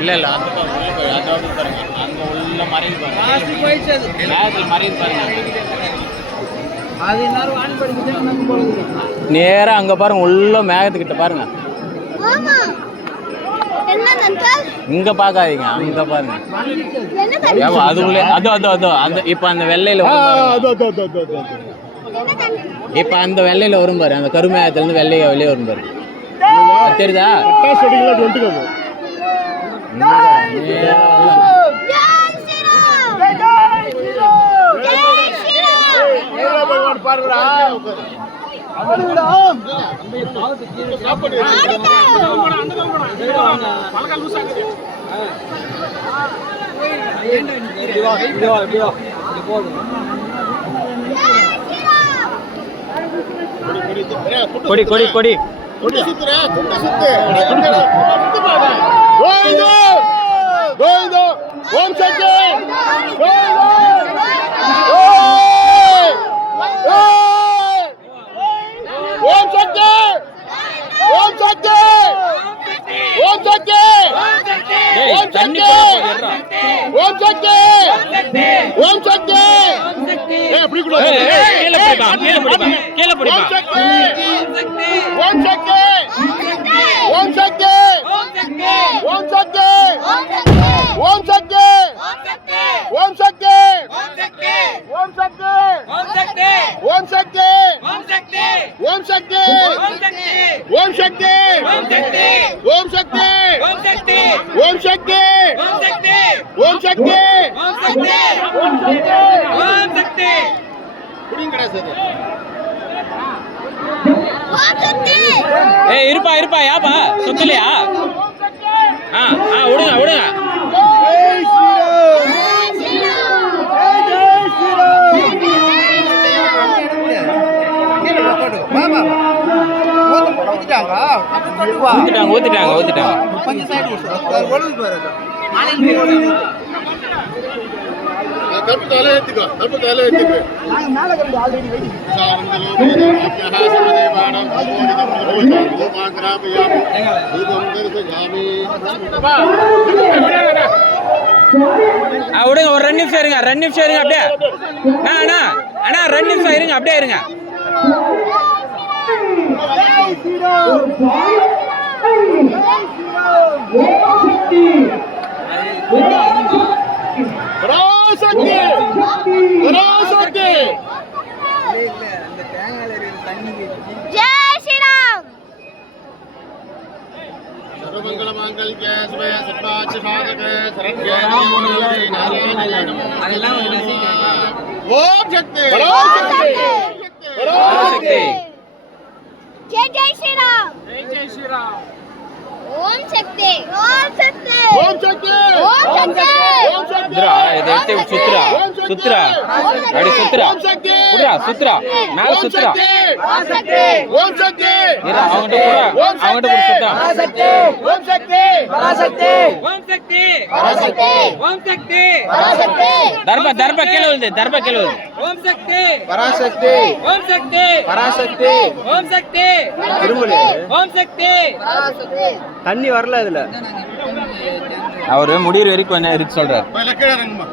இல்ல இல்ல அங்க உள்ள மறைவு நேரா அங்க பாருங்க உள்ள மேகத்துக்கிட்ட பாருங்க இங்க பாக்காதீங்க அங்க பாருங்க அது உள்ள அது அந்த இப்ப அந்த வெள்ளையில இப்ப அந்த வெள்ளையில வரும் பாரு அந்த கருமேகத்துல இருந்து வெளியே வரும் பாரு தெரியுதா கொடி கொடி கொடி ஓம் சக்தி ஓம் சக்தி ஓம் சக்தி ஓம் சக்தி ஓம் சக்தி ஓம் சக்தி ஓம் சக்தி எப்படி கூட கீழே பிடிப்பா ஓம் சக்தி ஓம் சக்தி ஓம் சக்தி ஓம் சக்தி ஓம் சக்தி ஓம் சக்தி ஓம் சக்தி ஓம் சக்தி ஓம் சக்தி ஓம் சக்தி ஓம் சக்தி ஓம் சக்தி ஓம் சக்தி ஏய் இருப்பா இருப்பா யாப்பா சுத்தலையா விடுங்க விடுங்க ஊத்திட்டாங்க ஊத்திட்டாங்க விடுங்க ஒரு 2 நிமிஷம் இருங்க 2 நிமிஷம் இருங்க அப்படியே அண்ணா அண்ணா 2 நிமிஷம் இருங்க அப்படியே இருங்க ஜெய் ஸ்ரீராம் सर्वमंगल मांगल्य शिवे सर्वार्थ साधक शरण्य नारायण ओम शक्ति ओम शक्ति जय जय श्री राम ओम शक्ति ओम शक्ति ओम शक्ति ओम शक्ति सुत्रा सुत्रा गाड़ी सुत्रा पुरा सुत्रा नाल सुत्रा ओम शक्ति ओम शक्ति इरा அவங்கட்ட புரா அவங்கட்ட புரா ओम शक्ति पराशक्ति ओम शक्ति पराशक्ति ओम शक्ति पराशक्ति दर्भ केलुदे ओम शक्ति पराशक्ति ओम शक्ति पराशक्ति ओम शक्ति திருமலை ओम शक्ति தண்ணி வரல இதுல அவரு முடியிற வரைக்கும் என்ன இருக்கு சொல்றாரு லக்கடா ரங்கம்மா